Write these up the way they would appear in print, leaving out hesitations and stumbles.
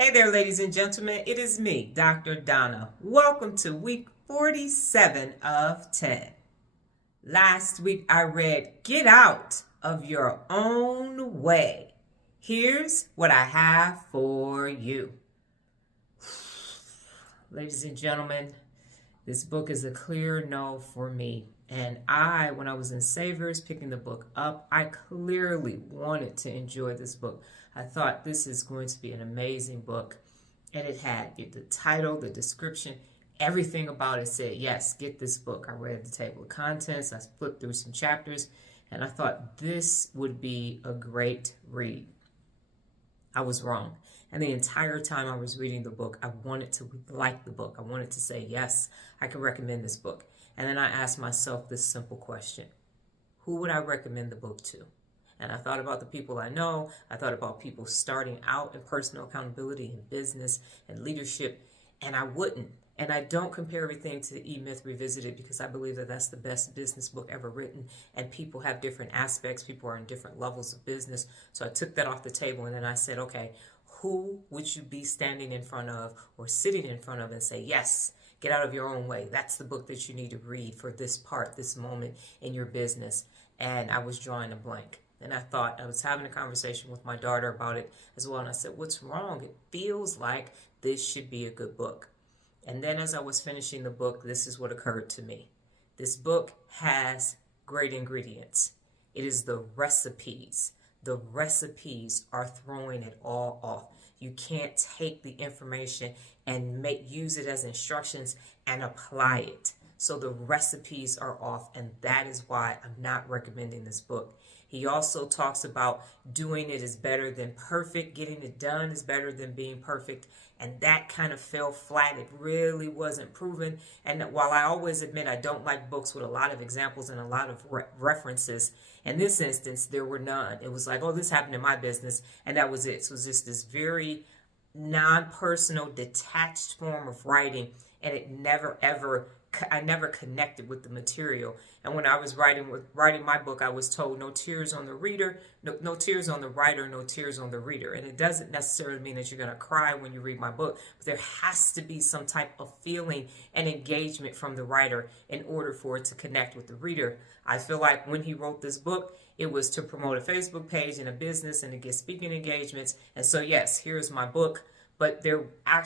Hey there, ladies and gentlemen. It is me, Dr. Donna. Welcome to week 47 of 10. Last week I read Get Out of Your Own Way. Here's what I have for you. Ladies and gentlemen, this book is a clear no for me. And when I was in Savers picking the book up, I clearly wanted to enjoy this book. I thought this is going to be an amazing book. And it had the title, the description, everything about it said, yes, get this book. I read the table of contents. I flipped through some chapters. And I thought this would be a great read. I was wrong. And the entire time I was reading the book, I wanted to like the book. I wanted to say, yes, I can recommend this book. And then I asked myself this simple question. Who would I recommend the book to? And I thought about the people I know. I thought about people starting out in personal accountability and business and leadership. And I wouldn't. And I don't compare everything to the E-Myth Revisited because I believe that that's the best business book ever written. And people have different aspects. People are in different levels of business. So I took that off the table and then I said, okay, who would you be standing in front of or sitting in front of and say, yes, get out of your own way. That's the book that you need to read for this part, this moment in your business. And I was drawing a blank. And I thought, I was having a conversation with my daughter about it as well. And I said, what's wrong? It feels like this should be a good book. And then as I was finishing the book, this is what occurred to me. This book has great ingredients. It is the recipes. The recipes are throwing it all off. You can't take the information and use it as instructions and apply it. So the recipes are off, and that is why I'm not recommending this book. He also talks about doing it is better than perfect. Getting it done is better than being perfect. And that kind of fell flat. It really wasn't proven. And while I always admit I don't like books with a lot of examples and a lot of references, in this instance, there were none. It was like, oh, this happened in my business. And that was it. So it was just this very non-personal, detached form of writing. And it I never connected with the material. And when I was writing my book, I was told no tears on the reader, no tears on the writer, no tears on the reader. And it doesn't necessarily mean that you're going to cry when you read my book, but there has to be some type of feeling and engagement from the writer in order for it to connect with the reader. I feel like when he wrote this book, it was to promote a Facebook page and a business and to get speaking engagements. And so, yes, here's my book. But I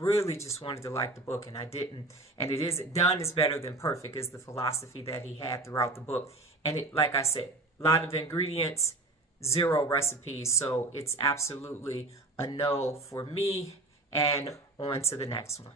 really just wanted to like the book, and I didn't. And it isn't done is better than perfect is the philosophy that he had throughout the book. And it, like I said, a lot of ingredients, zero recipes. So it's absolutely a no for me. And on to the next one.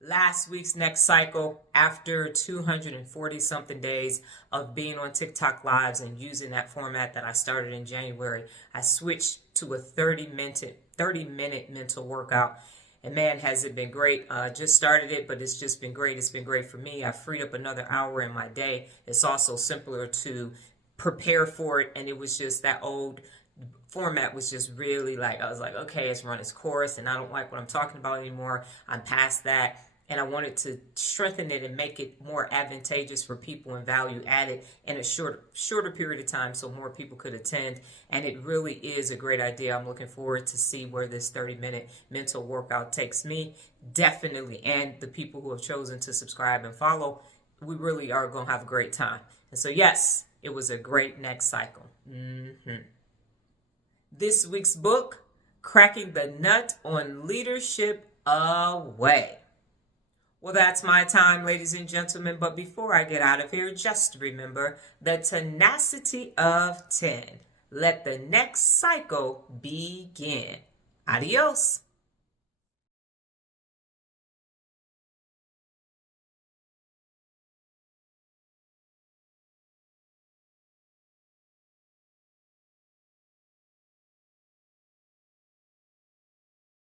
Last week's next cycle, after 240 something days of being on TikTok lives and using that format that I started in January, I switched to a 30-minute mental workout. And man, has it been great. Just started it, but it's just been great. It's been great for me. I freed up another hour in my day. It's also simpler to prepare for it. And it was just that old format was just really like, I was like, okay, it's run its course and I don't like what I'm talking about anymore. I'm past that. And I wanted to strengthen it and make it more advantageous for people and value added in a shorter period of time so more people could attend. And it really is a great idea. I'm looking forward to see where this 30-minute mental workout takes me. Definitely. And the people who have chosen to subscribe and follow, we really are going to have a great time. And so, yes, it was a great next cycle. This week's book, Cracking the Nut on Leadership Away. Well, that's my time, ladies and gentlemen. But before I get out of here, just remember the tenacity of 10. Let the next cycle begin. Adios.